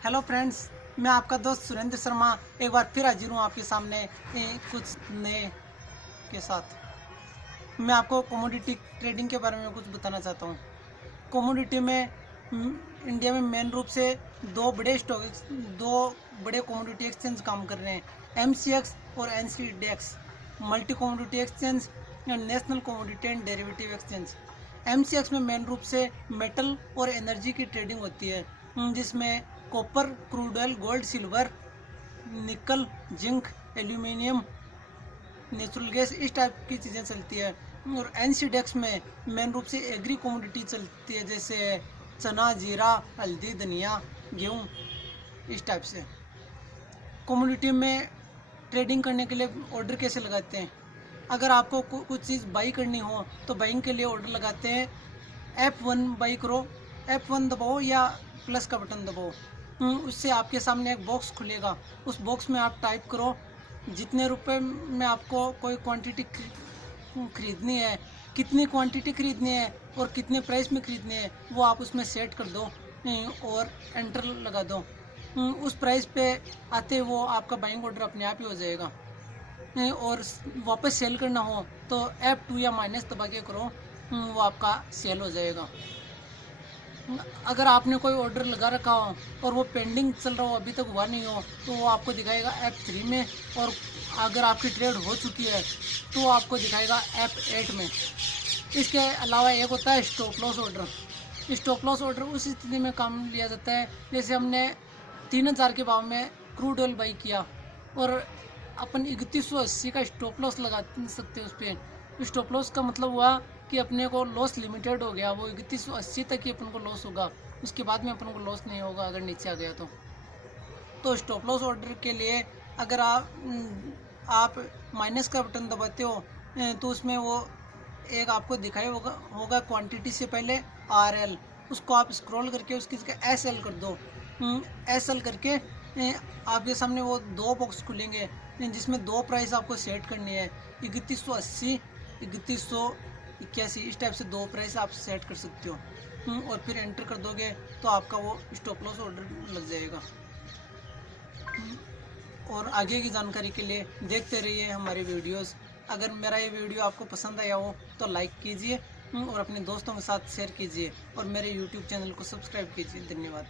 Hello friends, मैं आपका दोस्त सुरेंद्र शर्मा एक बार फिर हाजिर हूँ आपके सामने कुछ नए के साथ। मैं आपको कमोडिटी ट्रेडिंग के बारे में कुछ बताना चाहता हूँ। कमोडिटी में इंडिया में मेन रूप से दो बड़े कमोडिटी एक्सचेंज काम कर रहे हैं, एमसीएक्स और एनसीडीएक्स, मल्टी कमोडिटी एक्सचेंज या national commodity and derivative exchange. MCX में मेन रूप से मेटल और एनर्जी की ट्रेडिंग होती है, जिसमें copper, crude oil, gold, silver, निकल, जिंक, एल्यूमिनियम, नेचुरल गैस, इस टाइप की चीज़ें चलती है। और एनसीडेक्स में मेन रूप से एग्री कमोडिटी चलती है, जैसे चना, जीरा, हल्दी, धनिया, गेहूँ, इस टाइप से। कमोडिटी में ट्रेडिंग करने के लिए ऑर्डर कैसे लगाते हैं? अगर आपको कुछ चीज़ बाई करनी हो तो बाइंग के लिए ऑर्डर लगाते हैं, F1 बाई करो, F1 दबाओ या प्लस का बटन दबाओ। उससे आपके सामने एक बॉक्स खुलेगा। उस बॉक्स में आप टाइप करो जितने रुपए में आपको कोई क्वांटिटी खरीदनी है, कितनी क्वांटिटी खरीदनी है और कितने प्राइस में खरीदनी है, वो आप उसमें सेट कर दो और एंटर लगा दो। उस प्राइस पे आते वो आपका बाइंग ऑर्डर अपने आप ही हो जाएगा। और वापस सेल करना हो तो F2 या माइनस दबा के करो, वो आपका सेल हो जाएगा। अगर आपने कोई ऑर्डर लगा रखा हो और वो पेंडिंग चल रहा हो, अभी तक हुआ नहीं हो, तो वो आपको दिखाएगा F3 में, और अगर आपकी ट्रेड हो चुकी है तो आपको दिखाएगा F8 में। इसके अलावा एक होता है stop loss order. Stop loss order उस स्थिति में काम लिया जाता है जैसे हमने 3000 के भाव में क्रूड ऑयल बाई किया और अपन 3180 का स्टॉप लॉस लगा सकते हैं उस पर। स्टॉप लॉस का मतलब हुआ कि अपने को लॉस लिमिटेड हो गया, वो 3180 तक ही अपन को लॉस होगा, उसके बाद में अपन को लॉस नहीं होगा अगर नीचे आ गया तो स्टॉप लॉस ऑर्डर के लिए अगर आप माइनस का बटन दबाते हो तो उसमें वो एक आपको दिखाई होगा क्वांटिटी से पहले RL, उसको आप स्क्रॉल करके उसकी जगह SL कर दो। SL करके आपके सामने वो दो बॉक्स खुलेंगे जिसमें दो प्राइस आपको सेट करनी है, 3180, 3181, इस टाइप से दो प्राइस आप सेट कर सकते हो। और फिर एंटर कर दोगे तो आपका वो स्टॉप लॉस ऑर्डर लग जाएगा। और आगे की जानकारी के लिए देखते रहिए हमारे वीडियोस। अगर मेरा ये वीडियो आपको पसंद आया हो तो लाइक कीजिए और अपने दोस्तों के साथ शेयर कीजिए और मेरे YouTube चैनल को सब्सक्राइब कीजिए। धन्यवाद।